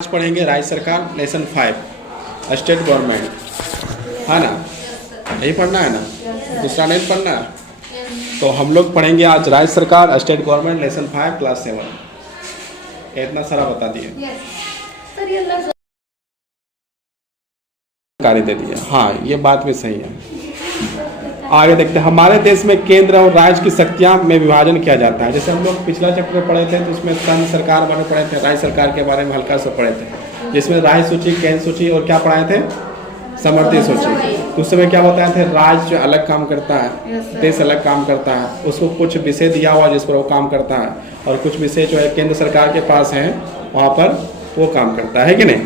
आज पढ़ेंगे राज्य सरकार लेसन 5 स्टेट गवर्नमेंट, है ना। यही पढ़ना है ना, दूसरा नहीं पढ़ना है। तो हम लोग पढ़ेंगे आज राज्य सरकार स्टेट गवर्नमेंट लेसन 5 क्लास 7। इतना सारा बता दिए, कार्य दे दिए। हाँ, ये बात भी सही है। आगे देखते हैं, हमारे देश में केंद्र और राज्य की शक्तियां में विभाजन किया जाता है। जैसे हम लोग पिछला चैप्टर में पढ़े थे तो उसमें केंद्र सरकार बारे में पढ़े थे, राज्य सरकार के बारे में हल्का सा पढ़े थे, जिसमें राज्य सूची, केंद्र सूची और क्या पढ़ाए थे, समवर्ती सूची। तो उस समय क्या बताए थे, राज्य जो अलग काम करता है, देश अलग काम करता है, उसको कुछ विषय दिया हुआ जिस पर वो काम करता है, और कुछ विषय जो है केंद्र सरकार के पास है, वहाँ पर वो काम करता है कि नहीं।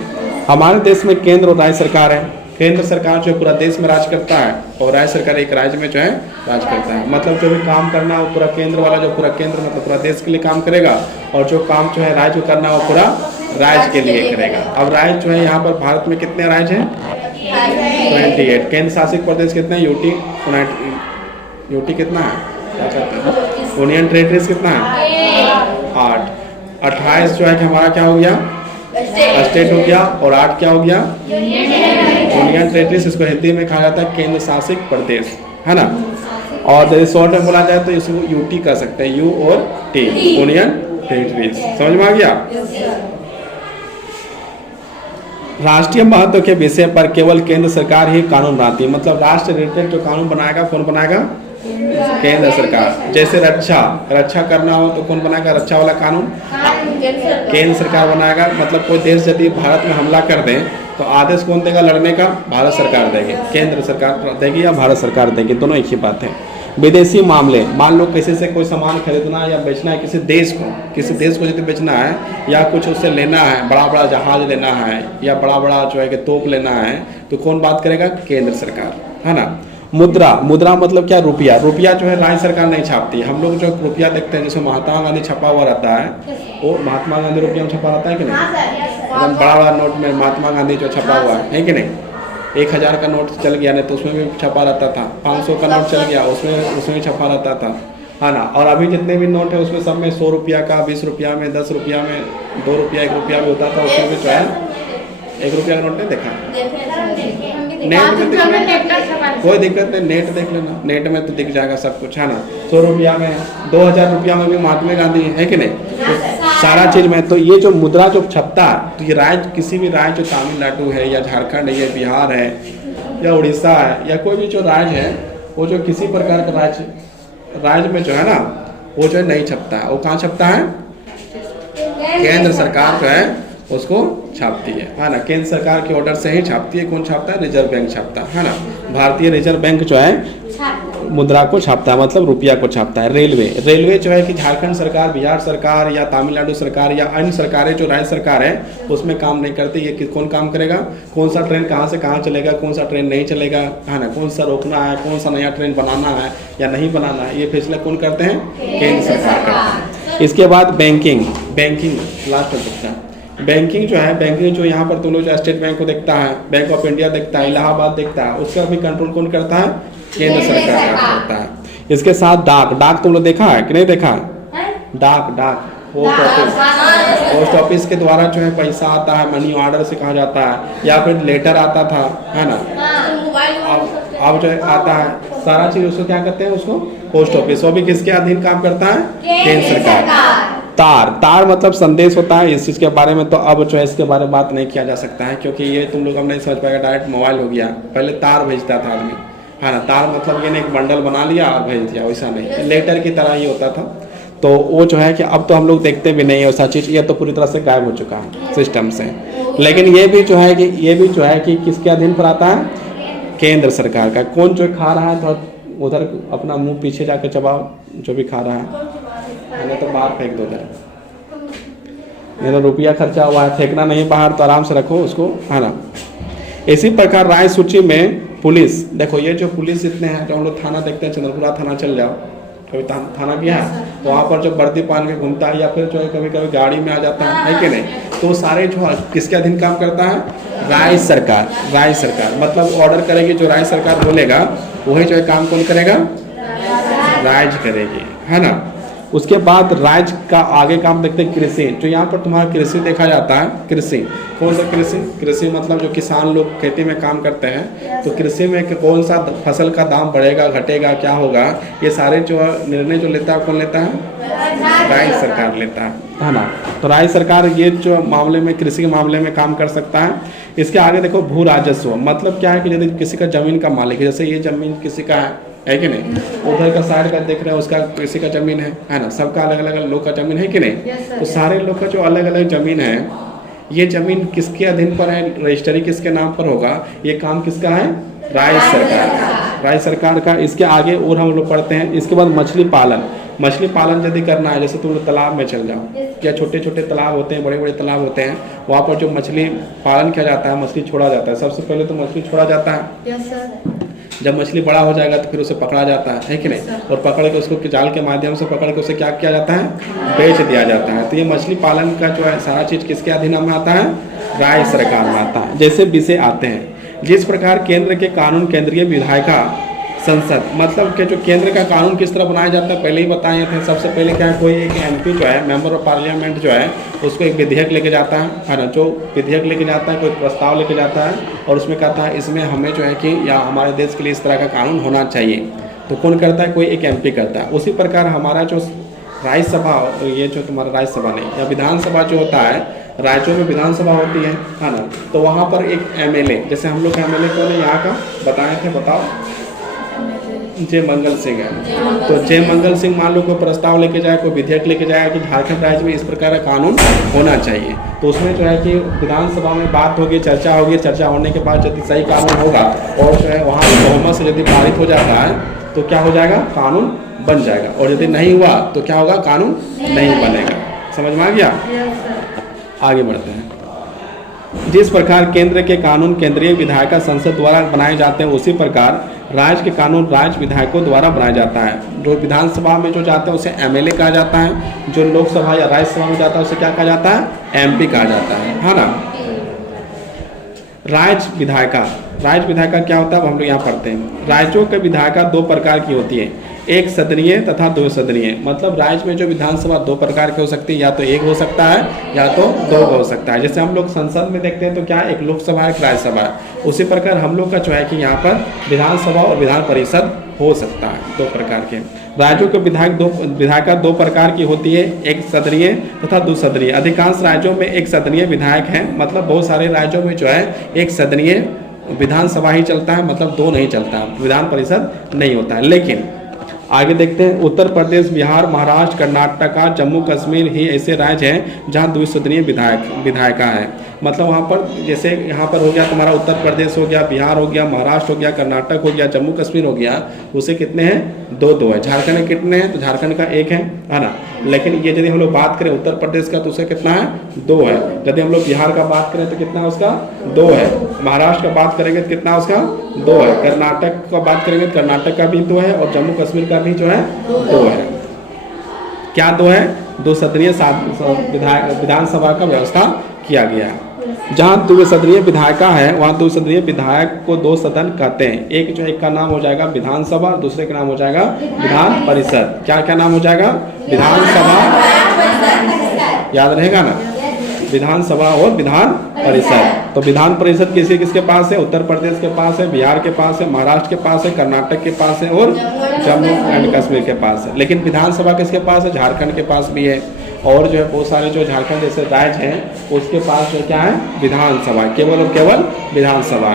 हमारे देश में केंद्र और राज्य सरकार है। केंद्र सरकार जो पूरा देश में राज करता है और राज्य सरकार एक राज्य में जो है राज करता है। मतलब जो भी काम करना वो पूरा केंद्र वाला, जो पूरा केंद्र मतलब पूरा देश के लिए काम करेगा, और जो काम जो है राज्य को करना वो पूरा राज्य के लिए करेगा। अब राज्य जो है यहाँ पर भारत में कितने राज्य हैं, 28। केंद्र शासित प्रदेश कितने हैं, यूटी कितना है, क्या कहते हैं, यूनियन टेरिटरीज कितना है, 8। 28 जो है कि हमारा क्या हो गया, स्टेट हो गया, और 8 क्या हो गया, यूनियन टेरिटरीज। इसको हिंदी में कहा जाता है केंद्र शासित प्रदेश, है ना। और शॉर्ट में बोला जाए तो इसको यूटी कर सकते हैं, यू और टी, यूनियन टेरिटरीज। समझ में आ गया। राष्ट्रीय महत्व के विषय पर केवल केंद्र सरकार ही कानून बनाती है। मतलब राष्ट्र रिलेटेड जो कानून बनाएगा, कौन बनाएगा, केंद्र सरकार। जैसे रक्षा करना हो तो कौन बनाएगा, रक्षा वाला कानून केंद्र सरकार बनाएगा। मतलब कोई देश यदि भारत में हमला कर दे तो आदेश कौन देगा लड़ने का, भारत सरकार देगी, केंद्र सरकार देगी या भारत सरकार देगी, दोनों एक ही बात है। विदेशी मामले, मान लो किसी से कोई सामान खरीदना या बेचना है, किसी देश को यदि बेचना है या कुछ उससे लेना है, बड़ा बड़ा जहाज लेना है या बड़ा बड़ा जो है कि तोप लेना है, तो कौन बात करेगा, केंद्र सरकार, है ना। मुद्रा मतलब क्या, रुपया जो है राज्य सरकार नहीं छापती है। हम लोग जो रुपया देखते हैं, जिसमें महात्मा गांधी छपा हुआ रहता है, वो महात्मा गांधी रुपया में छपा रहता है कि नहीं, एकदम बड़ा बड़ा नोट में महात्मा गांधी जो छपा हुआ है कि नहीं। 1000 का नोट चल गया नहीं तो उसमें भी छपा रहता था, 500 का नोट चल गया उसमें छपा रहता था, है ना। और अभी जितने भी नोट है उसमें सब में 100 रुपया का, 20 रुपया में, 10 रुपया में, 2 रुपया, 1 रुपया भी होता था। उसमें भी जो है 1 रुपया का नोट नहीं देखा, नेट में देख लेना, कोई दिक्कत नहीं, नेट देख लेना, नेट में तो दिख जाएगा सब कुछ, है ना। 100 रुपया में, 2000 रुपया में भी महात्मा गांधी है कि नहीं, तो सारा चीज में। तो ये जो मुद्रा जो छपता है, तो ये राज्य, किसी भी राज्य, जो तमिलनाडु है या झारखंड है या बिहार है या उड़ीसा है या कोई भी जो राज्य है, वो जो किसी प्रकार का राज्य में जो है ना, वो जो है नहीं छपता है। वो कहाँ छपता है, केंद्र सरकार जो है उसको छापती है ना। केंद्र सरकार के ऑर्डर से ही छापती है। कौन छापता है, रिजर्व बैंक छापता है ना। भारतीय रिजर्व बैंक जो है मुद्रा को छापता है, मतलब रुपया को छापता है। रेलवे जो है कि झारखंड सरकार, बिहार सरकार या तमिलनाडु सरकार या अन्य सरकारें जो राज्य सरकार है उसमें काम नहीं करती। ये कौन काम करेगा, कौन सा ट्रेन कहाँ से कहाँ चलेगा, कौन सा ट्रेन नहीं चलेगा, है ना, कौन सा रोकना है, कौन सा नया ट्रेन बनाना है या नहीं बनाना है, ये फैसला कौन करते हैं, केंद्र सरकार करता है। इसके बाद बैंकिंग लास्ट में देखता है। बैंकिंग जो यहाँ पर तुम लोग जो स्टेट बैंक को देखता है, बैंक ऑफ इंडिया देखता है, इलाहाबाद देखता है, उसका भी कंट्रोल कौन करता है, केंद्र सरकार करता है। इसके साथ डाक तुम लोग देखा है कि नहीं देखा है, डाक पोस्ट ऑफिस के द्वारा जो है पैसा आता है, मनी ऑर्डर से कहा जाता है, या फिर लेटर आता था, है ना। अब जो आता है सारा चीज, उसको क्या करते हैं, उसको पोस्ट ऑफिस। वो भी किसके अधीन काम करता है, केंद्र सरकार। तार मतलब संदेश होता है। इस चीज़ के बारे में तो अब जो है इसके बारे में बात नहीं किया जा सकता है, क्योंकि ये तुम लोग अब नहीं समझ पाएगा, डायरेक्ट मोबाइल हो गया। पहले तार भेजता था आदमी, है ना। तार मतलब ये एक बंडल बना लिया और भेज दिया, वैसा नहीं, लेटर की तरह ही होता था। तो वो जो है कि अब तो हम लोग देखते भी नहीं है वैसा चीज़, ये तो पूरी तरह से गायब हो चुका है सिस्टम से। लेकिन ये भी जो है कि किसके अधीन पर आता है, केंद्र सरकार का। कौन जो खा रहा है तो उधर अपना मुँह पीछे जाकर चबाओ, जो भी खा रहा है तो बाहर फेंक दो उधर। नहीं तो रुपया खर्चा हुआ है, फेंकना नहीं बाहर, तो आराम से रखो उसको, है ना। इसी प्रकार राज्य सूची में पुलिस, देखो ये जो पुलिस इतने हैं, जो हम लोग थाना देखते हैं, चंद्रपुरा थाना चल जाओ, कभी थाना गया है तो वहाँ पर जो वर्दी पहन के घूमता है, या फिर जो है कभी कभी गाड़ी में आ जाता है कि नहीं, तो सारे जो किसके अधीन काम करता है, राज्य सरकार। मतलब ऑर्डर करेगी, जो राज्य सरकार बोलेगा वही जो है काम कौन करेगा, राज्य करेगी, है ना। उसके बाद राज्य का आगे काम देखते हैं कृषि। जो यहाँ पर तुम्हारा कृषि देखा जाता है, कृषि कौन सा कृषि? कृषि मतलब जो किसान लोग खेती में काम करते हैं, तो कृषि में कौन सा फसल का दाम बढ़ेगा घटेगा क्या होगा, ये सारे जो निर्णय जो लेता है कौन लेता है? राज्य सरकार लेता है ना। तो राज्य सरकार ये जो मामले में कृषि के मामले में काम कर सकता है। इसके आगे देखो भू राजस्व, मतलब क्या है कि यदि किसी का जमीन का मालिक है, जैसे ये जमीन किसी का है कि नहीं, उधर का साइड का देख रहे हैं उसका किसी का जमीन है ना, सबका अलग अलग लोग का जमीन है कि नहीं। तो सारे लोग का जो अलग अलग जमीन है, ये जमीन किसके अधीन पर है, रजिस्ट्री किसके नाम पर होगा, ये काम किसका है? राज्य सरकार, राज्य सरकार का। इसके आगे और हम लोग पढ़ते हैं। इसके बाद मछली पालन, मछली पालन यदि करना है, जैसे तुम लोग तालाब में चल जाओ, या छोटे छोटे तालाब होते हैं, बड़े बड़े तालाब होते हैं, वहाँ पर जो मछली पालन किया जाता है, मछली छोड़ा जाता है। सबसे पहले तो मछली छोड़ा जाता है, जब मछली बड़ा हो जाएगा तो फिर उसे पकड़ा जाता है कि नहीं, और पकड़ के उसको जाल के माध्यम से पकड़ के उसे क्या किया जाता है? बेच दिया जाता है। तो ये मछली पालन का जो है सारा चीज़ किसके अधीन में आता है? राज्य सरकार में आता है। जैसे विषय आते हैं, जिस प्रकार केंद्र के कानून केंद्रीय विधायिका संसद, मतलब कि जो केंद्र का कानून किस तरह बनाया जाता है पहले ही बताए थे। सबसे पहले क्या है, कोई एक एमपी जो है, मेंबर ऑफ पार्लियामेंट जो है, उसको एक विधेयक लेके जाता है ना, जो विधेयक लेके जाता है, कोई प्रस्ताव लेके जाता है, और उसमें कहता है इसमें हमें जो है कि या हमारे देश के लिए इस तरह का कानून होना चाहिए। तो कौन करता है? कोई एक एमपी करता है। उसी प्रकार हमारा जो राज्यसभा, ये जो तुम्हारा राज्यसभा नहीं या विधानसभा जो होता है, राज्यों में विधानसभा होती है ना, तो वहाँ पर एक एमएलए, जैसे हम लोग का एमएलए कौन है यहाँ का बताए थे, बताओ? जय मंगल सिंह है। तो जय मंगल सिंह मान लो कोई प्रस्ताव लेके जाए, कोई विधेयक लेके जाए कि झारखंड राज्य में इस प्रकार का कानून होना चाहिए, तो उसमें जो है कि विधानसभा में बात होगी, चर्चा होगी, चर्चा होने के बाद यदि सही कानून होगा और जो है वहाँ बहुमत से यदि पारित हो जाता है तो क्या हो जाएगा? कानून बन जाएगा। और यदि नहीं हुआ तो क्या होगा? कानून नहीं बनेगा। समझ में आ गया? आगे बढ़ते हैं। जिस प्रकार केंद्र के कानून केंद्रीय विधायिका संसद द्वारा बनाए जाते हैं, उसी प्रकार राज्य के कानून राज्य विधायकों द्वारा बनाया जाता है। जो विधानसभा में जो जाते हैं उसे एमएलए कहा जाता है, जो लोकसभा या राज्यसभा में जाता है उसे क्या कहा जाता है? एमपी कहा जाता है ना। राज्य विधायिका, राज्य विधायिका क्या होता है अब हम लोग यहाँ पढ़ते हैं। राज्यों के विधायिका दो प्रकार की होती है, एक सदनीय तथा दो सदनीय। मतलब राज्य में जो विधानसभा दो प्रकार की हो सकती है, या तो एक हो सकता है या तो दो हो सकता है। जैसे हम लोग संसद में देखते हैं तो क्या एक लोकसभा एक राज्यसभा है, उसी प्रकार हम लोग का जो है कि यहाँ पर विधानसभा और विधान परिषद हो सकता है, दो प्रकार के। राज्यों के विधायिका दो प्रकार की होती है, एक सदनीय तथा दो सदनीय। अधिकांश राज्यों में एक सदनीय विधायक है, मतलब बहुत सारे राज्यों में जो है एक सदनीय विधानसभा ही चलता है, मतलब दो नहीं चलता, विधान परिषद नहीं होता है। लेकिन आगे देखते हैं, उत्तर प्रदेश, बिहार, महाराष्ट्र, कर्नाटका, जम्मू कश्मीर ही ऐसे राज्य हैं जहां द्विसदनीय विधायिका है। मतलब वहाँ पर जैसे यहाँ पर हो गया तुम्हारा उत्तर प्रदेश हो गया, बिहार हो गया, महाराष्ट्र हो गया, कर्नाटक हो गया, जम्मू कश्मीर हो गया, उसे कितने हैं? दो दो है। झारखंड में कितने हैं? तो झारखंड का एक है ना। लेकिन ये यदि हम लोग बात करें उत्तर प्रदेश का तो उसे कितना है? दो है। यदि हम लोग बिहार का बात करें तो कितना है उसका? दो है। महाराष्ट्र का बात करेंगे तो कितना उसका? दो है। कर्नाटक का बात करेंगे तो कर्नाटक का भी दो है, और जम्मू कश्मीर का भी जो है दो है। क्या दो है? दो सदनीय विधानसभा का व्यवस्था किया गया है। जहाँ द्विसदनीय विधायिका है वहाँ द्विसदनीय विधायक को दो सदन कहते हैं। एक जो एक का नाम हो जाएगा विधानसभा, दूसरे का नाम हो जाएगा विधान परिषद। क्या क्या नाम हो जाएगा? विधानसभा, याद रहेगा ना, विधानसभा और विधान परिषद। तो विधान परिषद किसी किसके पास है? उत्तर प्रदेश के पास है, बिहार के पास है, महाराष्ट्र के पास है, कर्नाटक के पास है और जम्मू एंड कश्मीर के पास है। लेकिन विधानसभा किसके पास है? झारखंड के पास भी है, और जो है बहुत सारे जो झारखंड जैसे राज्य हैं उसके पास जो क्या है? विधानसभा, केवल और केवल विधानसभा।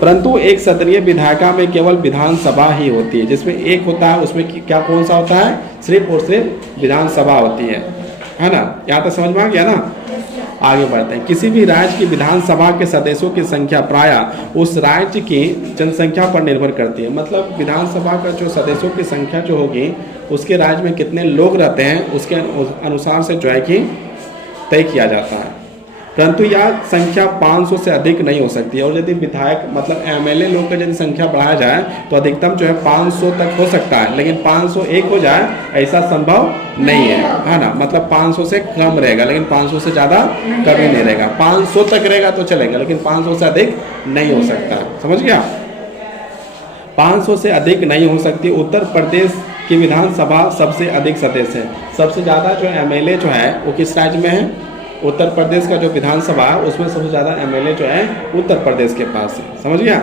परंतु एक सदनीय विधायिका में केवल विधानसभा ही होती है, जिसमें एक होता है उसमें क्या कौन सा होता है? सिर्फ और सिर्फ विधानसभा होती है ना। यहाँ तक समझ में आ गया ना। आगे बढ़ते हैं। किसी भी राज्य की विधानसभा के सदस्यों की संख्या प्रायः उस राज्य की जनसंख्या पर निर्भर करती है। मतलब विधानसभा का जो सदस्यों की संख्या जो होगी उसके राज्य में कितने लोग रहते हैं उसके अनुसार से जो है कि तय किया जाता है। परंतु यह संख्या 500 से अधिक नहीं हो सकती। और यदि विधायक मतलब एमएलए लोग का यदि संख्या बढ़ाया जाए तो अधिकतम जो है 500 तक हो सकता है, लेकिन 501 हो जाए ऐसा संभव नहीं है ना। मतलब 500 से कम रहेगा, लेकिन 500 से ज़्यादा कभी नहीं रहेगा। 500 तक रहेगा तो चलेगा, लेकिन 500 से अधिक नहीं हो सकता। समझ गया? 500 से अधिक नहीं हो सकती। उत्तर प्रदेश कि विधानसभा सबसे अधिक सदस्य है। सबसे ज़्यादा जो एमएलए जो है वो किस राज्य में है? उत्तर प्रदेश का जो विधानसभा है उसमें सबसे ज़्यादा एमएलए जो है उत्तर प्रदेश के पास है। समझ गया?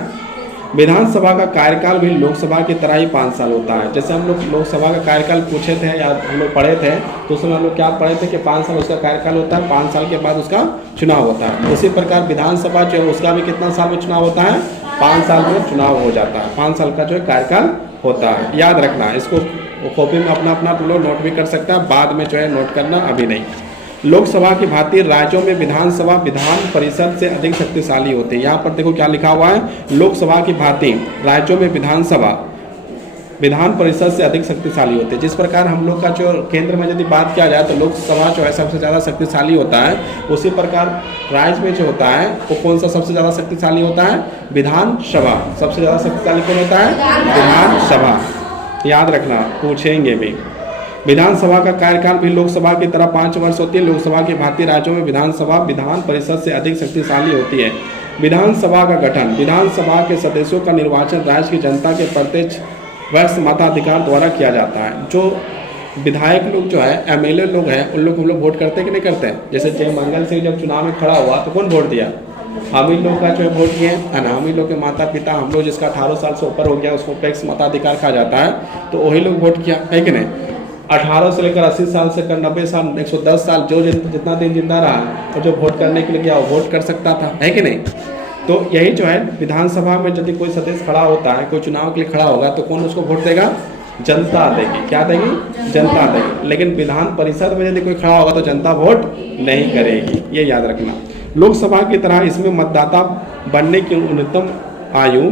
विधानसभा का कार्यकाल भी लोकसभा की तरह ही 5 साल होता है। जैसे हम लोग लोकसभा का कार्यकाल पूछे थे या हम लोग पढ़े थे तो उसमें हम लोग क्या पढ़े थे कि 5 साल उसका कार्यकाल होता है, 5 साल के बाद उसका चुनाव होता है। उसी प्रकार विधानसभा जो है उसका भी कितना साल में चुनाव होता है? 5 साल में चुनाव हो जाता है। 5 साल का जो है कार्यकाल होता है। याद रखना, इसको कॉपी में अपना अपना लोग नोट भी कर सकता है, बाद में जो है नोट करना, अभी नहीं। लोकसभा की भांति राज्यों में विधानसभा विधान परिषद से अधिक शक्तिशाली होती है। यहाँ पर देखो क्या लिखा हुआ है, लोकसभा की भांति राज्यों में विधानसभा विधान परिषद से अधिक शक्तिशाली होती है। जिस प्रकार हम लोग का जो केंद्र में यदि बात किया जाए तो लोकसभा जो है सबसे ज़्यादा शक्तिशाली होता है, उसी प्रकार राज्य में जो होता है वो कौन सा सबसे ज़्यादा शक्तिशाली होता है? विधानसभा। सबसे ज़्यादा शक्तिशाली कौन होता है? विधानसभा। याद रखना, पूछेंगे भी। विधानसभा का कार्यकाल भी लोकसभा की तरह 5 वर्ष होती है। लोकसभा की भांति राज्यों में विधानसभा विधान परिषद से अधिक शक्तिशाली होती है। विधानसभा का गठन, विधानसभा के सदस्यों का निर्वाचन राज्य की जनता के प्रत्यक्ष वयस्क मताधिकार द्वारा किया जाता है। जो विधायक लोग जो है, एमएलए लोग हैं, उन लोग हम लोग वोट करते हैं कि नहीं करते हैं? जैसे जय मंगल सिंह जब चुनाव में खड़ा हुआ तो कौन वोट दिया? हम ही लोग का जो है वोट दिए है ना। हम ही लोग के माता पिता, हम लोग जिसका 18 साल से ऊपर हो गया उसको टैक्स मताधिकार कहा जाता है, तो वही लोग वोट किया है कि नहीं? 18 से लेकर 80 साल से कर 90 साल 110 साल जो जितना दिन जिंदा रहा और जो वोट करने के लिए गया वो वोट कर सकता था, है कि नहीं? तो यही जो है विधानसभा में यदि कोई सदस्य खड़ा होता है, कोई चुनाव के लिए खड़ा होगा तो कौन उसको वोट देगा? जनता देगी। क्या देगी? जनता देगी। लेकिन विधान परिषद में यदि कोई खड़ा होगा तो जनता वोट नहीं करेगी, ये याद रखना। लोकसभा की तरह इसमें मतदाता बनने की न्यूनतम आयु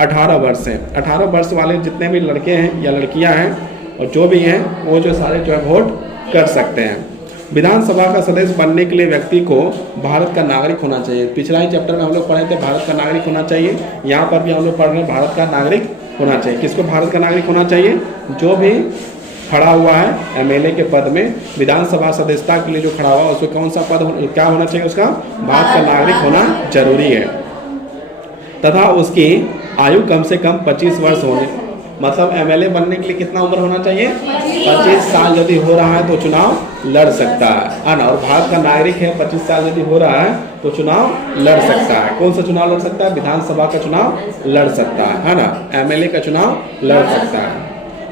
18 वर्ष है। 18 वर्ष वाले जितने भी लड़के हैं या लड़कियां हैं और जो भी हैं वो जो सारे जो है वोट कर सकते हैं। विधानसभा का सदस्य बनने के लिए व्यक्ति को भारत का नागरिक होना चाहिए। पिछला ही चैप्टर में हम लोग पढ़े थे भारत का नागरिक होना चाहिए, यहाँ पर भी हम लोग पढ़ रहे हैं भारत का नागरिक होना चाहिए। किसको भारत का नागरिक होना चाहिए? जो भी खड़ा हुआ है एमएलए के पद में, विधानसभा सदस्यता के लिए जो खड़ा हुआ है उसको कौन सा पद क्या होना चाहिए? उसका भारत का नागरिक होना जरूरी है। तथा उसकी आयु कम से कम 25 वर्ष होने, मतलब एमएलए बनने के लिए कितना उम्र होना चाहिए? 25 साल यदि हो रहा है तो चुनाव लड़ सकता है ना। और भारत का नागरिक है, 25 साल यदि हो रहा है तो चुनाव लड़ सकता है। कौन सा चुनाव लड़ सकता है? विधानसभा का चुनाव लड़ सकता है ना। एमएलए का चुनाव लड़ सकता है।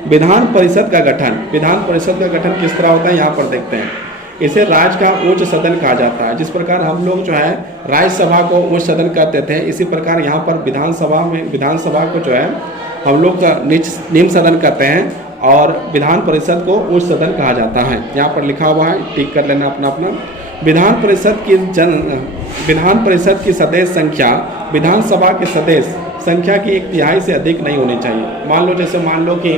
विधान परिषद का गठन, विधान परिषद का गठन किस तरह होता है यहाँ पर देखते हैं। इसे राज्य का उच्च सदन कहा जाता है। जिस प्रकार हम लोग जो है राज्यसभा को उच्च सदन कहते थे, इसी प्रकार यहाँ पर विधानसभा को जो है हम लोग का निम्न सदन कहते हैं और विधान परिषद को उच्च सदन कहा जाता है। यहाँ पर लिखा हुआ है, टिक कर लेना अपना अपना। विधान परिषद की सदस्य संख्या विधानसभा के सदस्य संख्या की 1/3 से अधिक नहीं होनी चाहिए। मान लो कि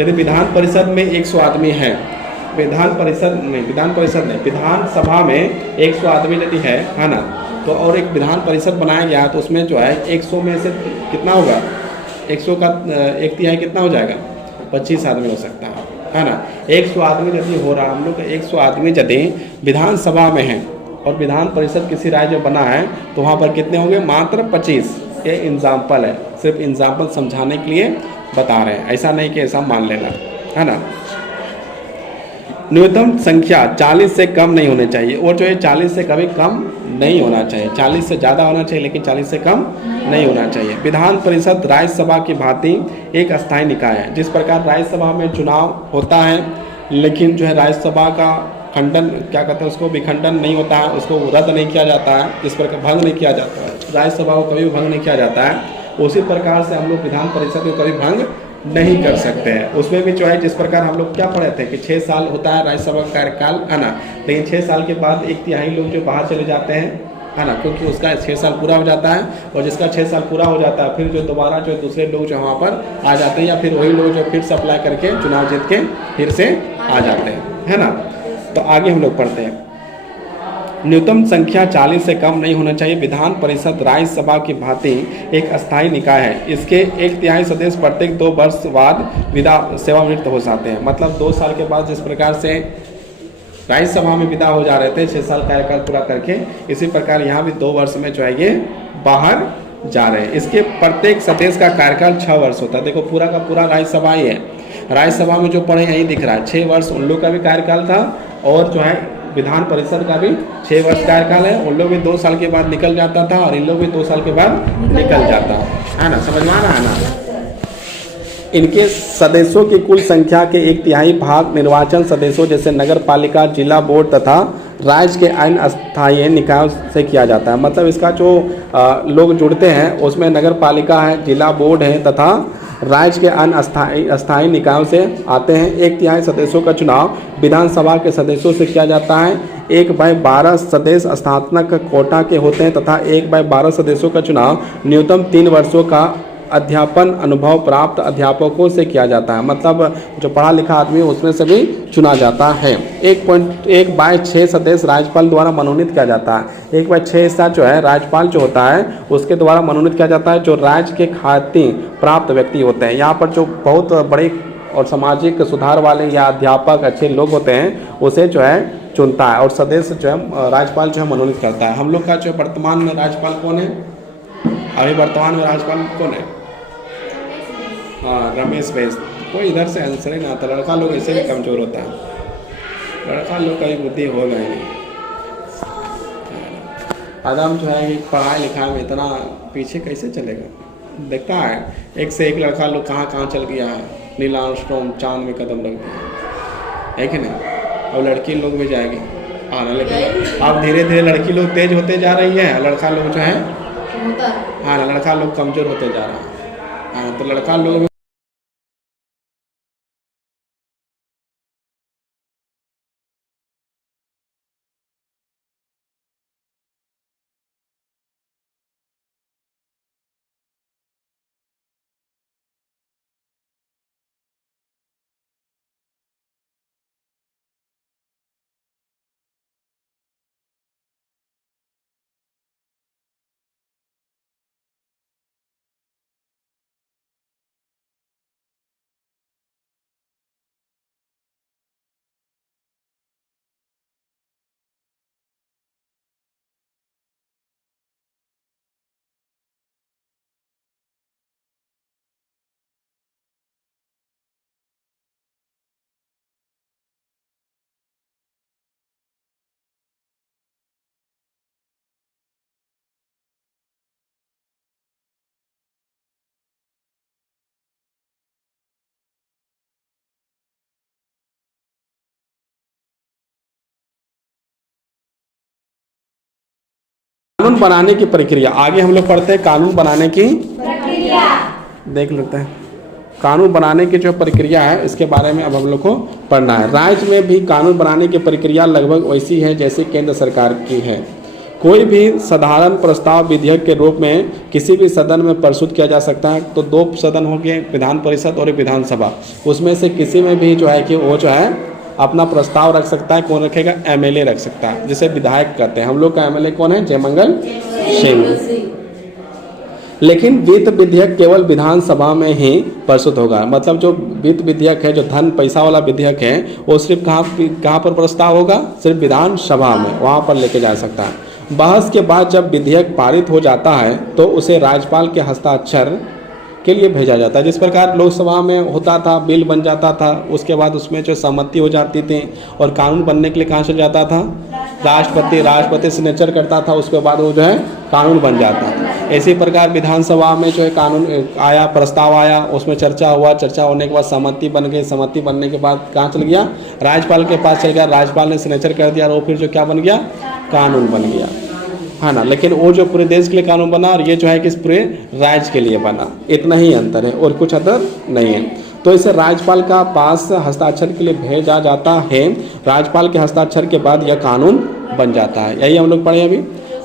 यदि विधान परिषद में 100 आदमी है, विधानसभा में 100 आदमी यदि है ना, तो और एक विधान परिषद बनाया गया तो उसमें जो है 100 में से कितना होगा? 100 का 1/3 कितना हो जाएगा? 25 आदमी हो सकता है ना। 100 आदमी यदि हो रहा, हम लोग 100 आदमी यदि विधानसभा में है और विधान परिषद किसी राज्य में बना है तो वहाँ पर कितने होंगे? मात्र 25। ये एग्जाम्पल है, सिर्फ एग्जाम्पल समझाने के लिए बता रहे हैं, ऐसा नहीं कि ऐसा मान लेना, है ना। न्यूनतम संख्या 40 से कम नहीं होनी चाहिए, और जो है 40 से कभी कम नहीं होना चाहिए। 40 से ज़्यादा होना चाहिए लेकिन 40 से कम नहीं होना चाहिए। विधान परिषद राज्यसभा की भांति एक अस्थायी निकाय है। जिस प्रकार राज्यसभा में चुनाव होता है लेकिन जो है राज्यसभा का खंडन क्या कहते हैं उसको, विखंडन नहीं होता है, उसको रद्द नहीं किया जाता है, इस प्रकार भंग नहीं किया जाता है, राज्यसभा को कभी भी भंग नहीं किया जाता है। उसी प्रकार से हम लोग विधान परिषद को कभी भंग नहीं कर सकते हैं। उसमें भी जो है जिस प्रकार हम लोग क्या पढ़े थे कि 6 साल होता है राज्यसभा का कार्यकाल, है ना, लेकिन 6 साल के बाद 1/3 लोग जो बाहर चले जाते हैं, है ना, क्योंकि उसका 6 साल पूरा हो जाता है और जिसका 6 साल पूरा हो जाता है फिर जो दोबारा जो दूसरे लोग जो वहाँ पर आ जाते हैं या फिर वही लोग जो फिर से अप्लाई करके चुनाव जीत के फिर से आ जाते हैं, है ना। तो आगे हम लोग पढ़ते हैं। न्यूनतम संख्या 40 से कम नहीं होना चाहिए। विधान परिषद राज्यसभा की भांति एक अस्थायी निकाय है। इसके 1/3 सदस्य प्रत्येक 2 वर्ष बाद सेवानिवृत्त हो जाते हैं। मतलब 2 साल के बाद जिस प्रकार से राज्यसभा में विदा हो जा रहे थे 6 साल कार्यकाल पूरा करके, इसी प्रकार यहाँ भी 2 वर्ष में जो है ये बाहर जा रहे हैं। इसके प्रत्येक सदस्य का कार्यकाल 6 वर्ष होता है। देखो पूरा का पूरा राज्यसभा ही है राज्यसभा में जो पढ़े यही दिख रहा है, 6 वर्ष उन लोग का भी कार्यकाल था और जो है विधान परिषद का भी 6 वर्ष कार्यकाल है। उन लोग भी 2 साल के बाद निकल जाता था और इन लोग भी 2 साल के बाद निकल जाता है ना, समझ में आ रहा है ना। इनके सदस्यों की कुल संख्या के 1/3 भाग निर्वाचन सदस्यों जैसे नगर पालिका, जिला बोर्ड तथा राज्य के अन्य स्थायी निकायों से किया जाता है। मतलब इसका जो लोग जुड़ते हैं उसमें नगर पालिका है, जिला बोर्ड है तथा राज्य के अन्य स्थायी निकायों से आते हैं। 1/3 सदस्यों का चुनाव विधानसभा के सदस्यों से किया जाता है। 1/12 सदस्य स्नातक कोटा के होते हैं तथा 1/12 सदस्यों का चुनाव न्यूनतम 3 वर्षों का अध्यापन अनुभव प्राप्त अध्यापकों से किया जाता है। मतलब जो पढ़ा लिखा आदमी है उसमें से भी चुना जाता है। 1/6 सदस्य राज्यपाल द्वारा मनोनीत किया जाता है। 1/6 हिस्सा जो है राज्यपाल जो होता है उसके द्वारा मनोनीत किया जाता है, जो राज्य के खाते प्राप्त व्यक्ति होते हैं। यहाँ पर जो बहुत बड़े और सामाजिक सुधार वाले या अध्यापक अच्छे लोग होते हैं उसे जो है चुनता है और सदस्य जो है राज्यपाल जो है मनोनीत करता है। हम लोग का जो वर्तमान में राज्यपाल कौन है? अभी वर्तमान में राज्यपाल कौन है? हाँ, रमेश बैस। कोई इधर से आंसर ही ना आता। लड़का लोग ऐसे भी कमज़ोर होता है, लड़का लोग का भी बुद्धि होगा ही नहीं। आदम जो है कि पढ़ाई लिखाई में इतना पीछे कैसे चलेगा? देखता है एक से एक लड़का लोग कहाँ कहाँ चल गया है। नील आर्मस्ट्रांग चांद में कदम रख दिया है कि नहीं। और लड़की लोग भी जाएगी हाँ, लेकिन अब धीरे धीरे लड़की लोग तेज होते जा रही है, लड़का लोग जो है हाँ ना, लड़का लोग कमज़ोर होते जा रहा है। हाँ, तो लड़का लोग कानून बनाने की प्रक्रिया। आगे हम लोग पढ़ते हैं कानून बनाने की प्रक्रिया। देख लेते हैं कानून बनाने की जो प्रक्रिया है इसके बारे में अब हम लोग को पढ़ना है। राज्य में भी कानून बनाने की प्रक्रिया लगभग वैसी है जैसे केंद्र सरकार की है। कोई भी साधारण प्रस्ताव विधेयक के रूप में किसी भी सदन में प्रस्तुत किया जा सकता है। तो 2 सदन हो गए, विधान परिषद और विधानसभा। उसमें से किसी में भी जो है कि वो जो है अपना प्रस्ताव रख सकता है। कौन रखेगा? एमएलए रख सकता है, जिसे विधायक कहते हैं। हम लोग का एमएलए कौन है? जयमंगल सिंह। लेकिन वित्त विधेयक केवल विधानसभा में ही प्रस्तुत होगा। मतलब जो वित्त विधेयक है, जो धन पैसा वाला विधेयक है, वो सिर्फ कहाँ पर प्रस्ताव होगा? सिर्फ विधानसभा में, वहाँ पर लेके जा सकता है। बहस के बाद जब विधेयक पारित हो जाता है तो उसे राज्यपाल के हस्ताक्षर के लिए भेजा जाता है। जिस प्रकार लोकसभा में होता था, बिल बन जाता था, उसके बाद उसमें जो सहमति हो जाती थी और कानून बनने के लिए कहाँ से जाता था? राष्ट्रपति सिग्नेचर करता था, उसके बाद वो जो है कानून बन जाता था। इसी प्रकार विधानसभा में जो है कानून आया, प्रस्ताव आया, उसमें चर्चा हुआ, चर्चा होने के बाद सहमति बन गई, सहमति बनने के बाद कहाँ चल गया? राज्यपाल के पास चल गया, राज्यपाल ने सिग्नेचर कर दिया और वो फिर जो क्या बन गया? कानून बन गया, है ना। लेकिन वो जो पूरे देश के लिए कानून बना और ये जो है कि पूरे राज्य के लिए बना, इतना ही अंतर है और कुछ अंतर नहीं है। तो इसे राज्यपाल का पास हस्ताक्षर के लिए भेजा जाता है। राज्यपाल के हस्ताक्षर के बाद यह कानून बन जाता है। यही हम लोग पढ़े अभी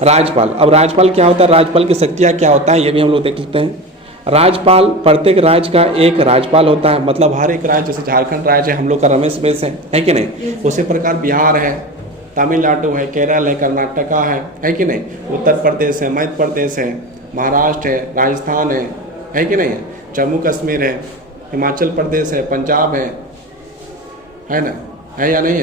राज्यपाल। अब राज्यपाल क्या होता है, राज्यपाल की शक्तियाँ क्या होता है, ये भी हम लोग देख सकते हैं। राज्यपाल, प्रत्येक राज्य का एक राज्यपाल होता है। मतलब हर एक राज्य, जैसे झारखंड राज्य है, हम लोग का रमेश बैस है कि नहीं। उसी प्रकार बिहार है, तमिलनाडु है, केरल है, कर्नाटका है कि नहीं। उत्तर प्रदेश है, मध्य प्रदेश है, महाराष्ट्र है, राजस्थान है कि नहीं। जम्मू कश्मीर है, हिमाचल प्रदेश है, पंजाब है ना, है या नहीं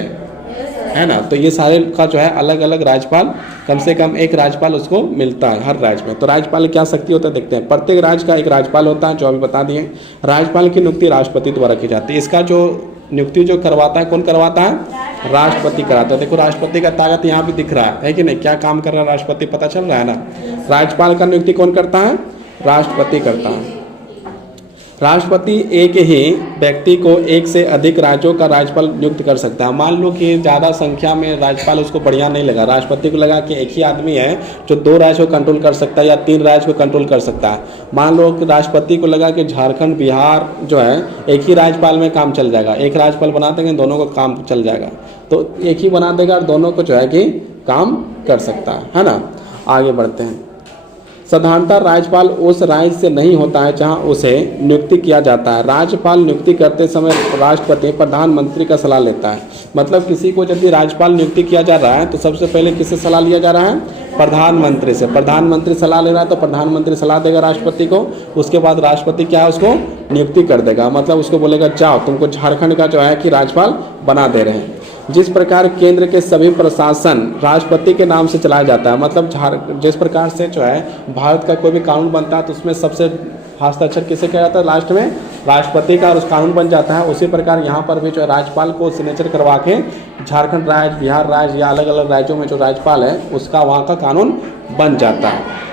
है ना। तो ये सारे का जो है अलग अलग राज्यपाल, कम से कम एक राज्यपाल उसको मिलता है हर राज्य में। तो राज्यपाल क्या शक्ति होता है देखते हैं। प्रत्येक राज्य का एक राज्यपाल होता है, जो अभी बता दिए। राज्यपाल की नियुक्ति राष्ट्रपति द्वारा की जाती है। इसका जो नियुक्ति जो करवाता है, कौन करवाता है? राष्ट्रपति कराता है। देखो राष्ट्रपति का ताकत यहाँ भी दिख रहा है कि नहीं, क्या काम कर रहा है राष्ट्रपति, पता चल रहा है ना। राज्यपाल का नियुक्ति कौन करता है? राष्ट्रपति करता है। राष्ट्रपति एक ही व्यक्ति को एक से अधिक राज्यों का राज्यपाल नियुक्त कर सकता है। मान लो कि ज़्यादा संख्या में राज्यपाल उसको बढ़िया नहीं लगा, राष्ट्रपति को लगा कि एक ही आदमी है जो 2 राज्य को कंट्रोल कर सकता है या 3 राज्य को कंट्रोल कर सकता है। मान लो कि राष्ट्रपति को लगा कि झारखंड बिहार जो है एक ही राज्यपाल में काम चल जाएगा, एक राज्यपाल बना देंगे दोनों को काम चल जाएगा, तो एक ही बना देगा और दोनों को जो है कि काम कर सकता है ना। आगे बढ़ते हैं। साधारणतः राज्यपाल उस राज्य से नहीं होता है जहां उसे नियुक्ति किया जाता है। राज्यपाल नियुक्ति करते समय राष्ट्रपति प्रधानमंत्री का सलाह लेता है। मतलब किसी को यदि राज्यपाल नियुक्ति किया जा रहा है तो सबसे पहले किससे सलाह लिया जा रहा है? प्रधानमंत्री से। प्रधानमंत्री सलाह ले रहा है तो प्रधानमंत्री सलाह देगा राष्ट्रपति को, उसके बाद राष्ट्रपति क्या है उसको नियुक्ति कर देगा। मतलब उसको बोलेगा जाओ तुमको झारखंड का जो है कि राज्यपाल बना दे रहे हैं। जिस प्रकार केंद्र के सभी प्रशासन राष्ट्रपति के नाम से चलाया जाता है, मतलब जिस प्रकार से जो है भारत का कोई भी कानून बनता है तो उसमें सबसे हस्ताक्षर किसे किया जाता है? लास्ट में राष्ट्रपति का, और उस कानून बन जाता है। उसी प्रकार यहाँ पर भी जो है राज्यपाल को सिग्नेचर करवा के झारखंड राज्य, बिहार राज्य या अलग अलग राज्यों में जो राज्यपाल है उसका वहाँ का कानून बन जाता है।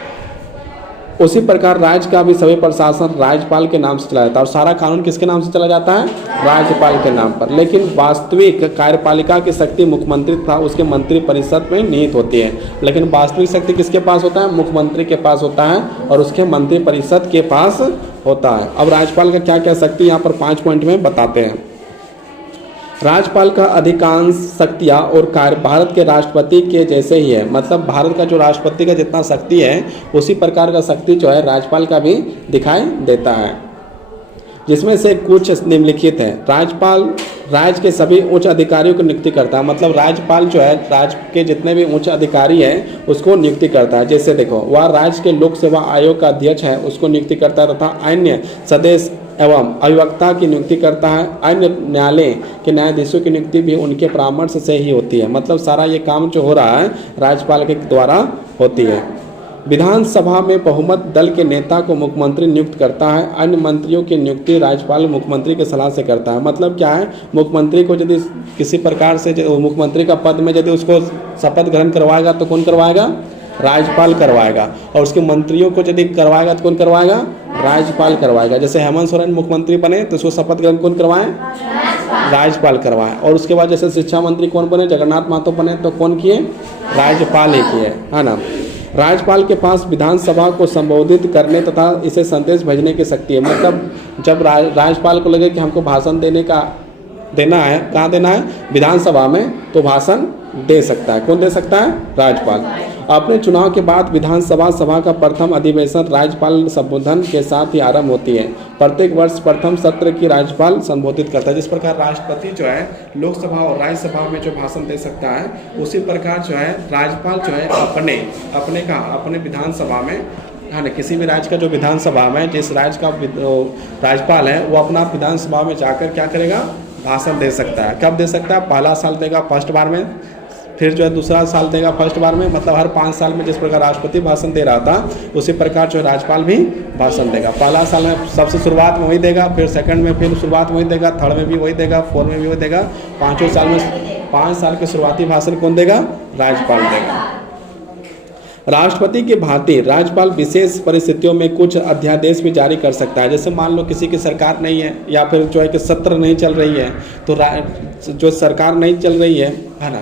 उसी प्रकार राज्य का भी सभी प्रशासन राज्यपाल के नाम से चला जाता है, और सारा कानून किसके नाम से चला जाता है? राज्यपाल के नाम पर। लेकिन वास्तविक कार्यपालिका की शक्ति मुख्यमंत्री तथा उसके मंत्री परिषद में निहित होती है। लेकिन वास्तविक शक्ति किसके पास होता है? मुख्यमंत्री के पास होता है और उसके मंत्री परिषद के पास होता है। अब राज्यपाल का क्या क्या शक्ति यहाँ पर 5 पॉइंट में बताते हैं। राज्यपाल का अधिकांश शक्तियाँ और कार्य भारत के राष्ट्रपति के जैसे ही है। मतलब भारत का जो राष्ट्रपति का जितना शक्ति है उसी प्रकार का शक्ति जो है राज्यपाल का भी दिखाई देता है, जिसमें से कुछ निम्नलिखित है। राज्यपाल राज्य के सभी उच्च अधिकारियों को नियुक्ति करता है। मतलब राज्यपाल जो है राज्य के जितने भी उच्च अधिकारी हैं उसको नियुक्ति करता है। जैसे देखो, वह राज्य के लोक सेवा आयोग का अध्यक्ष है, उसको नियुक्ति करता है तथा अन्य सदस्य एवं अभिवक्ता की नियुक्ति करता है। अन्य न्यायालय के न्यायाधीशों की नियुक्ति भी उनके परामर्श से ही होती है। मतलब सारा ये काम जो हो रहा है राज्यपाल के द्वारा होती है। विधानसभा में बहुमत दल के नेता को मुख्यमंत्री नियुक्त करता है। अन्य मंत्रियों की नियुक्ति राज्यपाल मुख्यमंत्री के सलाह से करता है। मतलब क्या है, मुख्यमंत्री को यदि किसी प्रकार से मुख्यमंत्री का पद में यदि उसको शपथ ग्रहण करवाएगा तो कौन करवाएगा? राज्यपाल करवाएगा। और उसके मंत्रियों को यदि करवाएगा तो कौन करवाएगा? राज्यपाल करवाएगा। जैसे हेमंत सोरेन मुख्यमंत्री बने तो उसको शपथ ग्रहण कौन करवाए? राज्यपाल करवाए। और उसके बाद जैसे शिक्षा मंत्री कौन बने? जगन्नाथ महतो बने तो कौन किए? राज्यपाल ही किए, है ना। राज्यपाल के पास विधानसभा को संबोधित करने तथा इसे संदेश भेजने की शक्ति है। मतलब जब राज्यपाल को लगे कि हमको भाषण देना है, कहाँ देना है? विधानसभा में, तो भाषण दे सकता है। कौन दे सकता है? राज्यपाल। अपने चुनाव के बाद विधानसभा सभा का प्रथम अधिवेशन राज्यपाल संबोधन के साथ ही आरंभ होती है। प्रत्येक वर्ष प्रथम सत्र की राज्यपाल संबोधित करता है। जिस प्रकार राष्ट्रपति जो है लोकसभा और राज्यसभा में जो भाषण दे सकता है, उसी प्रकार जो है राज्यपाल जो है अपने विधानसभा में, है ना, किसी भी राज्य का जो विधानसभा में जिस राज्य का राज्यपाल है वो अपना विधानसभा में जाकर क्या करेगा? भाषण दे सकता है। कब दे सकता है? पहला साल देगा फर्स्ट बार में, फिर जो है दूसरा साल देगा फर्स्ट बार में। मतलब हर 5 साल में जिस प्रकार राष्ट्रपति भाषण दे रहा था उसी प्रकार जो है राज्यपाल भी भाषण देगा। पहला साल में सबसे शुरुआत में वही देगा, फिर सेकंड में फिर शुरुआत वही देगा, थर्ड में भी वही देगा, फोर्थ में भी वही देगा, 5वें साल में 5 साल के शुरुआती भाषण कौन देगा? राज्यपाल देगा। राष्ट्रपति के भांति राज्यपाल विशेष परिस्थितियों में कुछ अध्यादेश भी जारी कर सकता है। जैसे मान लो किसी की सरकार नहीं है या फिर जो है कि सत्र नहीं चल रही है, तो जो सरकार नहीं चल रही है ना,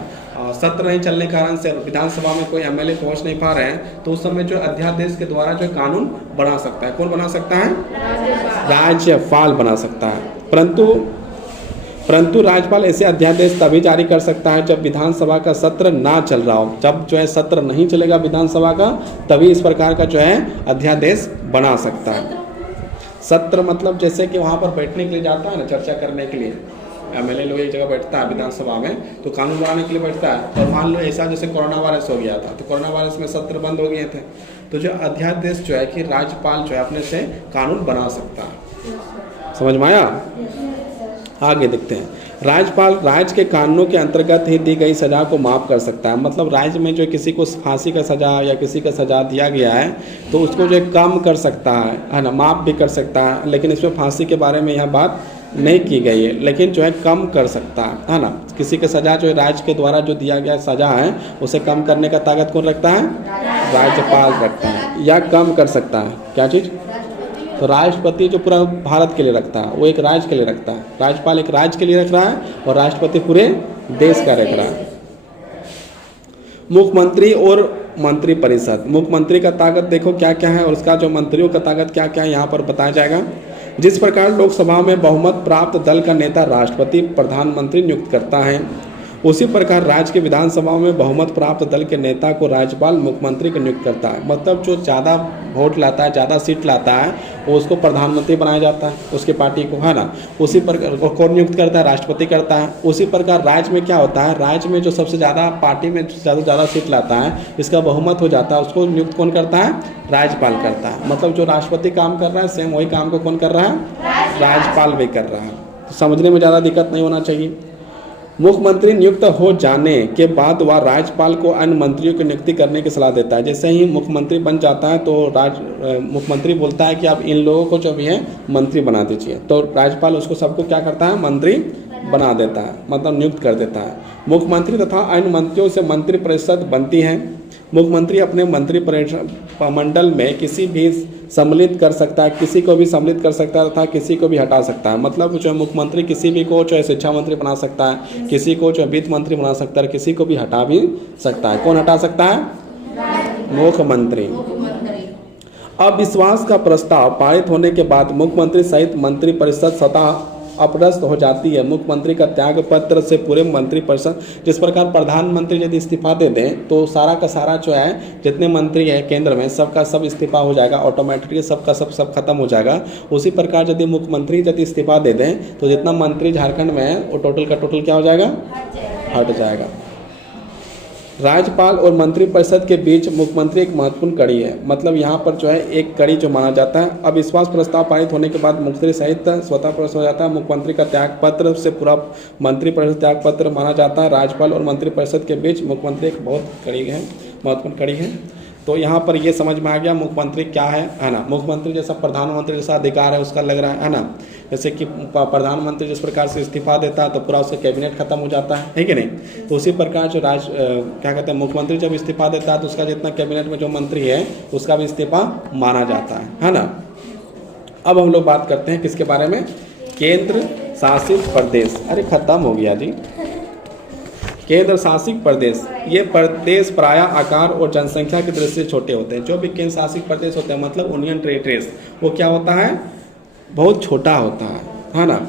सत्र नहीं चलने के कारण से विधानसभा में कोई एमएलए पहुंच नहीं पा रहे हैं, तो उस समय जो अध्यादेश के द्वारा जो कानून बना सकता है। कौन बना सकता है? राज्यपाल बना सकता है। परंतु राज्यपाल ऐसे अध्यादेश तभी जारी कर सकता है जब विधानसभा का सत्र ना चल रहा हो। जब जो है सत्र नहीं चलेगा विधानसभा का, तभी इस प्रकार का जो है अध्यादेश बना सकता है। सत्र मतलब जैसे कि वहाँ पर बैठने के लिए जाता है ना, चर्चा करने के लिए एमएलए लोग एक जगह बैठता है विधानसभा में, तो कानून बनाने के लिए बैठता है। और मान लो ऐसा जैसे कोरोना वायरस हो गया था, तो कोरोना वायरस में सत्र बंद हो गए थे, तो जो अध्यादेश जो है कि राज्यपाल जो है अपने से कानून बना सकता है। समझ में आया? आगे देखते हैं। राज्यपाल राज्य के कानूनों के अंतर्गत ही दी गई सजा को माफ़ कर सकता है। मतलब राज्य में जो किसी को फांसी का सजा या किसी का सजा दिया गया है तो उसको जो है कम कर सकता है ना, माफ़ भी कर सकता है। लेकिन इसमें फांसी के बारे में यह बात नहीं की गई है, लेकिन जो है कम कर सकता है ना। किसी का सजा जो है राज्य के द्वारा जो दिया गया सजा है उसे कम करने का ताकत कौन रखता है? राज्यपाल रखता है, या कम कर सकता है क्या चीज़? तो राष्ट्रपति जो पूरा भारत के लिए रखता है वो एक राज्य के लिए रखता है। राज्यपाल एक राज्य के लिए रख रहा है और राष्ट्रपति पूरे देश का रख रहा है। मुख्यमंत्री और मंत्रिपरिषद, मुख्यमंत्री का ताकत देखो क्या क्या है और उसका जो मंत्रियों का ताकत क्या क्या है यहाँ पर बताया जाएगा। जिस प्रकार लोकसभा में बहुमत प्राप्त दल का नेता राष्ट्रपति प्रधानमंत्री नियुक्त करता है, उसी प्रकार राज्य के विधानसभा में बहुमत प्राप्त दल के नेता को राज्यपाल मुख्यमंत्री को नियुक्त करता है। मतलब जो ज़्यादा वोट लाता है, ज़्यादा सीट लाता है, वो उसको प्रधानमंत्री बनाया जाता है, उसके पार्टी को, है ना। उसी प्रकार कौन नियुक्त करता है? राष्ट्रपति करता है। उसी प्रकार राज्य में क्या होता है? राज्य में जो सबसे ज़्यादा पार्टी में ज़्यादा सीट लाता है, इसका बहुमत हो जाता है, उसको नियुक्त कौन करता है? राज्यपाल करता है। मतलब जो राष्ट्रपति काम कर रहा है सेम वही काम को कौन कर रहा है? राज्यपाल भी कर रहा है। तो समझने में ज़्यादा दिक्कत नहीं होना चाहिए। मुख्यमंत्री नियुक्त हो जाने के बाद वह राज्यपाल को अन्य मंत्रियों की नियुक्ति करने की सलाह देता है। जैसे ही मुख्यमंत्री बन जाता है तो मुख्यमंत्री बोलता है कि आप इन लोगों को जो भी है मंत्री बना दीजिए, तो राज्यपाल उसको सबको क्या करता है? मंत्री बना देता है, मतलब नियुक्त कर देता है। मुख्यमंत्री तथा अन्य मंत्रियों से मंत्रिपरिषद बनती है। मुख्यमंत्री अपने मंत्रिमंडल में किसी भी सम्मिलित कर सकता है, किसी को भी सम्मिलित कर सकता है तथा किसी को भी हटा सकता है। मतलब जो मुख्यमंत्री किसी भी को जो है शिक्षा मंत्री बना सकता है, किसी को जो वित्त मंत्री बना सकता है, किसी को भी हटा भी सकता है। कौन हटा सकता है? मुख्यमंत्री। अविश्वास का प्रस्ताव पारित होने के बाद मुख्यमंत्री सहित मंत्रिपरिषद स्वतः अपदस्थ हो जाती है। मुख्यमंत्री का त्याग पत्र से पूरे मंत्रिपरिषद, जिस प्रकार प्रधानमंत्री यदि इस्तीफा दे दें तो सारा का सारा जो है जितने मंत्री है केंद्र में सबका सब इस्तीफा हो जाएगा, ऑटोमेटिकली सबका सब खत्म हो जाएगा। उसी प्रकार यदि मुख्यमंत्री यदि इस्तीफा दे दें तो जितना मंत्री झारखंड में है वो टोटल का टोटल क्या हो जाएगा? हट जाएगा। राज्यपाल और मंत्रिपरिषद के बीच मुख्यमंत्री एक महत्वपूर्ण कड़ी है। मतलब यहाँ पर जो है एक कड़ी जो माना जाता है। अविश्वास प्रस्ताव पारित होने के बाद मुख्यमंत्री सहित स्वतः प्रश्न हो जाता है। मुख्यमंत्री का त्याग पत्र से पूरा मंत्रिपरिषद त्याग पत्र माना जाता है। राज्यपाल और मंत्रिपरिषद के बीच मुख्यमंत्री एक बहुत कड़ी है, महत्वपूर्ण कड़ी है। तो यहाँ पर ये समझ में आ गया मुख्यमंत्री क्या है ना। मुख्यमंत्री जैसा प्रधानमंत्री जैसा अधिकार है उसका लग रहा है ना। जैसे कि प्रधानमंत्री जिस प्रकार से इस्तीफा देता है तो पूरा उसका कैबिनेट खत्म हो जाता है कि नहीं। तो उसी प्रकार जो क्या कहते हैं मुख्यमंत्री जब इस्तीफा देता है तो उसका जितना कैबिनेट में जो मंत्री है उसका भी इस्तीफा माना जाता है ना। अब हम लोग बात करते हैं किसके बारे में? केंद्र शासित प्रदेश। अरे खत्म हो गया जी। केंद्र शासित प्रदेश, ये प्रदेश प्रायः आकार और जनसंख्या की दृष्टि से छोटे होते हैं। जो भी केंद्र शासित प्रदेश होते हैं मतलब यूनियन टेरिटरीज, वो क्या होता है? बहुत छोटा होता है ना।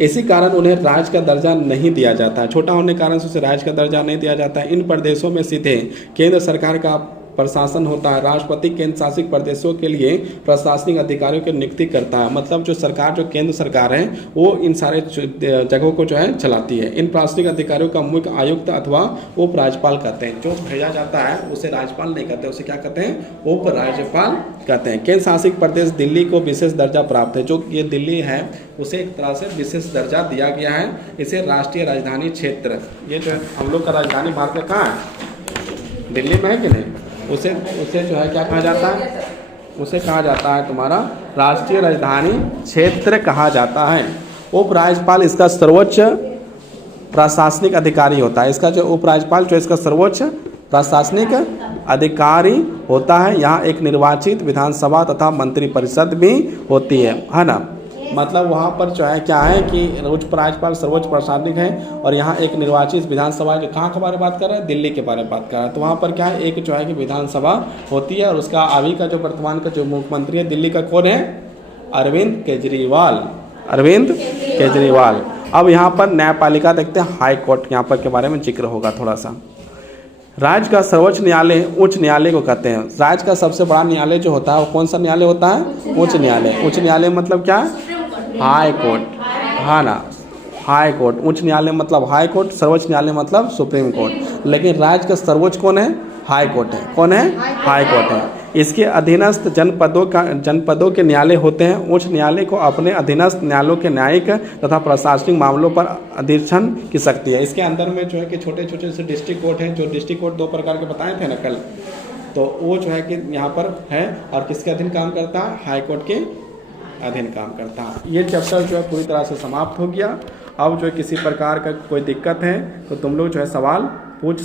इसी कारण उन्हें राज्य का दर्जा नहीं दिया जाता है। छोटा होने के कारण से उसे राज्य का दर्जा नहीं दिया जाता है। इन प्रदेशों में सीधे केंद्र सरकार का प्रशासन होता है। राष्ट्रपति केंद्र शासित प्रदेशों के लिए प्रशासनिक अधिकारियों की नियुक्ति करता है। मतलब जो सरकार, जो केंद्र सरकार है वो इन सारे जगहों को जो है चलाती है। इन प्रशासनिक अधिकारियों का मुख्य आयुक्त अथवा उप राज्यपाल कहते हैं। जो भेजा जाता है उसे राज्यपाल नहीं कहते, उसे क्या कहते हैं? उप राज्यपाल कहते हैं। केंद्र शासित प्रदेश दिल्ली को विशेष दर्जा प्राप्त है। जो ये दिल्ली है उसे एक तरह से विशेष दर्जा दिया गया है। इसे राष्ट्रीय राजधानी क्षेत्र, ये जो है हम लोग का राजधानी भारत में कहाँ है? दिल्ली में है कि नहीं? उसे जो है क्या कहा जाता है? उसे कहा जाता है तुम्हारा राष्ट्रीय राजधानी क्षेत्र कहा जाता है। उप राज्यपाल इसका सर्वोच्च प्रशासनिक अधिकारी होता है। इसका जो उप राज्यपाल जो इसका सर्वोच्च प्रशासनिक अधिकारी होता है। यहाँ एक निर्वाचित विधानसभा तथा मंत्रिपरिषद भी होती है ना। मतलब वहाँ पर जो है क्या है कि उच्च राज्यपाल सर्वोच्च प्रशासनिक है और यहाँ एक निर्वाचित विधानसभा, जो कहाँ के बारे में बात कर रहा है? दिल्ली के बारे में बात कर रहा है। तो वहाँ पर क्या है, एक जो है कि विधानसभा होती है और उसका अभी का जो वर्तमान का जो मुख्यमंत्री है दिल्ली का कौन है? अरविंद केजरीवाल। अरविंद केजरीवाल। अब यहाँ पर न्यायपालिका देखते हैं, हाई कोर्ट यहाँ पर के बारे में जिक्र होगा थोड़ा सा। राज्य का सर्वोच्च न्यायालय उच्च न्यायालय को कहते हैं। राज्य का सबसे बड़ा न्यायालय जो होता है वो कौन सा न्यायालय होता है? उच्च न्यायालय। उच्च न्यायालय मतलब क्या? हाई कोर्ट, हाँ ना। हाई कोर्ट, उच्च न्यायालय मतलब हाई कोर्ट, सर्वोच्च न्यायालय मतलब सुप्रीम कोर्ट। लेकिन राज्य का सर्वोच्च कौन है? हाई कोर्ट है। कौन है? हाई कोर्ट है। इसके अधीनस्थ जनपदों के न्यायालय होते हैं। उच्च न्यायालय को अपने अधीनस्थ न्यायालयों के न्यायिक तथा प्रशासनिक मामलों पर अधीक्षण की शक्ति है। इसके अंदर में जो है कि छोटे छोटे से डिस्ट्रिक्ट कोर्ट हैं, जो डिस्ट्रिक्ट कोर्ट 2 प्रकार के बताए थे ना कल, तो वो जो है कि यहाँ पर है और किसके अधीन काम करता है, हाई कोर्ट के अधीन काम करता है। ये चैप्टर जो है पूरी तरह से समाप्त हो गया। अब जो है किसी प्रकार का कोई दिक्कत है तो तुम लोग जो है सवाल पूछ